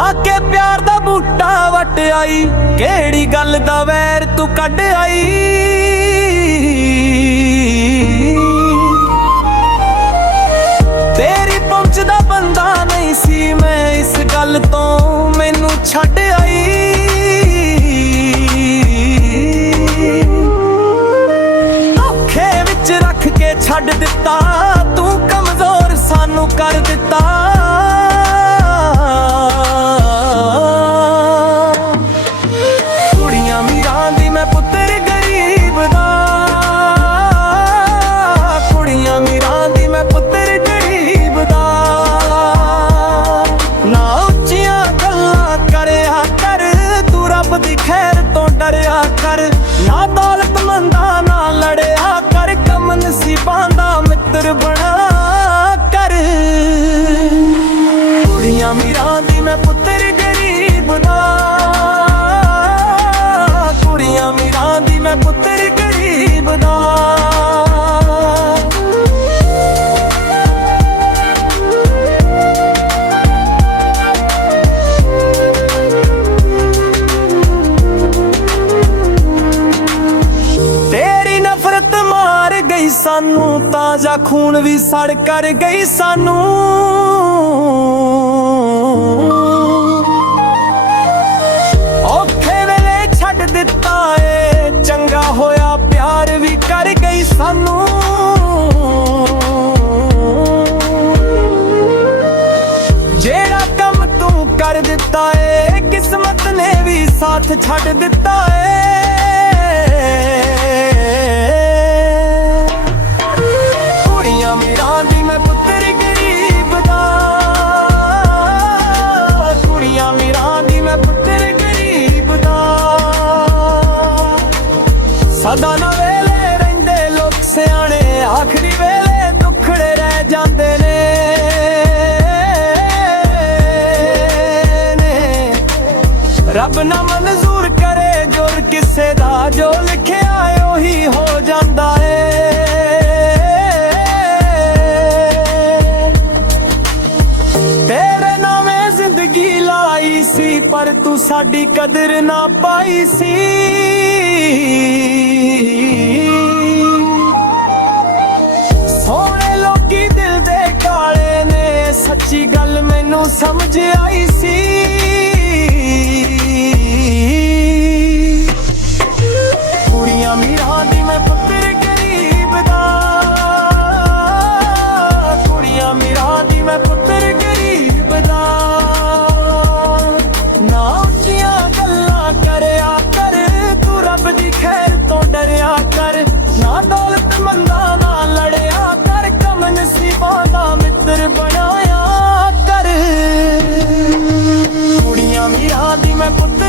ਲਾ के प्यार दा बूटा वट आई, केड़ी गल दा वैर तू कढ आई। तेरी पहुंच दा बंदा नहीं सी मैं, इस गल तो मैनू छड्ड आई। धोखे विच रख के छड्ड दिता, तू कमजोर सानू कर दिता। ना दौलतमंदा ना लड़िया कर, कम नसीबां दा मित्र बना कर। कुड़ियां मीरां दी मैं पुत्तर गरीब दा, कुड़ियां मीरां दी मैं पुत्तर गरीब दा। सानू ताजा खून भी सड़ कर गई सानू। औखे वेले छड्ड दिता ए, चंगा होया प्यार भी कर गई सानू। जेड़ा कम तू कर दिता ए, किस्मत ने भी साथ छड्ड दिता ए। सदा ना वेले रहिंदे लोग सियाणे, आखरी वेले दुखड़े रह जांदे ने। रब ना मंजूर करे जुर किसे दा, जो लिखिया ओही हो जांदा है। तेरे नामे जिंदगी लाई सी, पर तू साडी कदर ना पाई सी। सोने लोकी दिल दे काले ने, सच्ची गल मैनू समझ आई सी। कुड़ियां मीरां दी मैं पुत्तर गरीब दा, कुड़ियां मीरां दी मैं पुत्तर गरीब दा। ना उच्चियां गल्लां करया कर, तू रब दी खैर तो डरिया कर। ना दौलतमंदा ना लड़िया कर, कम नसीबां दा मित्र बनाया कर। कुड़ियां मीरां दी मैं पुत्तर